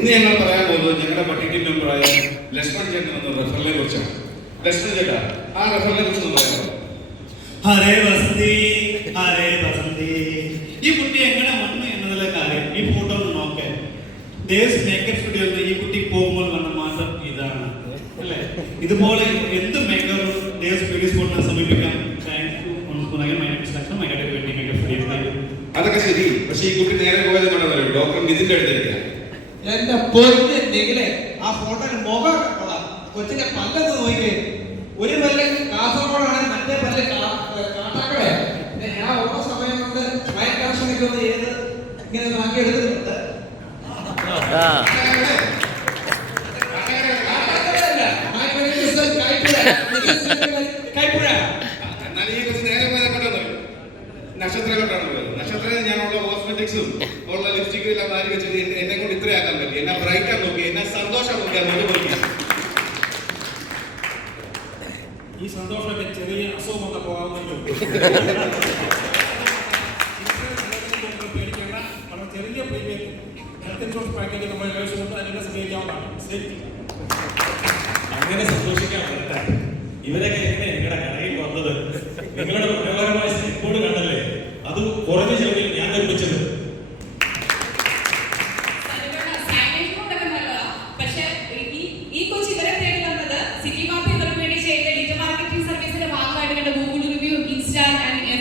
ഇന്ന് ഞങ്ങൾ പറയാൻ പോകുന്നത് ഞങ്ങളുടെ പട്ടിക മെമ്പറായ ലക്ഷ്മൺ ചേട്ടൻ എന്ന റെഫറിനെ കുറിച്ചാണ്. ലക്ഷ്മൺ ചേട്ടാ, ആ റെഫറിനെ കുറിച്ച് പറയാമോ? ഹരേ വസന്തി, ഹരേ വസന്തി. ഈ കുട്ടി എങ്ങനെ വന്നു എന്നതിലെ കാര്യം ഈ ഫോട്ടോ നോക്കേ. ദേവ്സ് മേക്കപ്പ് സ്റ്റുഡിയോയിൽ ഈ കുട്ടി പോകുമ്പോൾ വന്ന മാസം ഇതാണ് അല്ലേ? ഇതുപോലെ എന്ത് മേക്കപ്പ് ദേവ്സ് ബ്യൂട്ടി സ്പോട്ടിനെ സമീപിക്കാം. അതൊക്കെ ശരി, പക്ഷെ ഈ കുട്ടി നേരെ പോയത് കൊണ്ടാണ് ഡോക്ടർ നിതിന്റെ അടുത്തേക്ക്. എന്റെ പൊന്ന് നിങ്ങളെ ആ ഫോട്ടോയിൽ മുഖം കൊച്ചിന്റെ പല്ലൊന്ന് നോക്കിയേ. ഒരു പല്ല് കാസർഗോഡാണ്, മറ്റേ പല്ല് കാട്ടാക്കട. ഞാൻ ഓരോ സമയം കൊണ്ട് മൈൻഡ് കണക്ഷനൊക്കെ ഒന്ന് ചെയ്ത് ഇങ്ങനെ നോക്കി എടുത്തിട്ടുണ്ട്. നക്ഷത്രയിലോട്ടാണ് പോയത്. നക്ഷത്രത്തിൽ ഞാനുള്ള കോസ്മെറ്റിക്സും ഉള്ള ലിപ്സ്റ്റിക്കും എല്ലാം മാറി വെച്ചത് എന്നെ കൊണ്ട് ഇത്രയാക്കാൻ പറ്റി. എന്നെ ബ്രൈറ്റ് ആക്കാൻ നോക്കി, എന്നെ സന്തോഷം നോക്കിയാൽ നോക്കി. ഈ സന്തോഷമൊക്കെ ചെറിയ അസുഖം വന്ന പോകാവുന്നല്ലോ. പേടിക്കേണ്ട, വളരെ ചെറിയ പ്രീമിയം ഹെൽത്ത് ഇൻഷുറൻസ് പാക്കേജ് നമ്മൾ ആവശ്യമുണ്ട്. അതിനെ സ്വീകരിക്കാവുന്നതാണ്. സേഫ്റ്റി അങ്ങനെ സന്തോഷിക്കാൻ പറ്റാ. ഇവരൊക്കെ എങ്ങനെ നിങ്ങളുടെ കടയിൽ വന്നത്? നിങ്ങളുടെ മനോഹരമായ സ്ലിപ്പോട് കണ്ടല്ലേ? അത് കുറഞ്ഞ ചെലവിൽ ഞാൻ നിർമ്മിച്ചത്.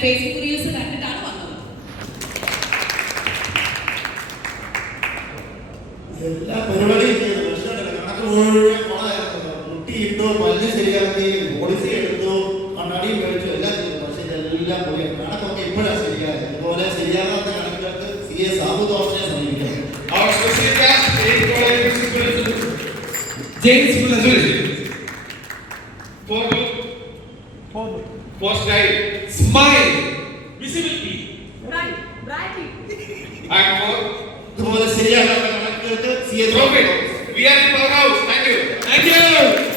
ഫേസ്ബുക്ക് റീൽസ് കണ്ടിട്ടാണ് വന്നത്. എല്ലാ പരിപാടിയും ചെയ്തു. കണക്ക് മുഴുവൻ കൊളായിരുന്നു. മുട്ടിയിട്ടു, പല്ല് ശരിയാക്കി, പോളിസി എടുത്തു, കണ്ണാടിയും മേടിച്ചു, എല്ലാം ചെയ്തു. പക്ഷെ ഇതെല്ലാം പോയി. കണക്കൊക്കെ ഇപ്പോഴാണ് ശരിയായത്. ഇതുപോലെ ശരിയാകാത്ത കണക്കുകൾക്ക് CA സാബു തോമസിനെ സമീപിക്കാം. For style, Smile, Visibility, Brightly. and for ഇതുപോലെ ശരിയാകാത്ത കണക്കുകൾക്ക് CA profit. We are in powerhouse. Thank you. thank you.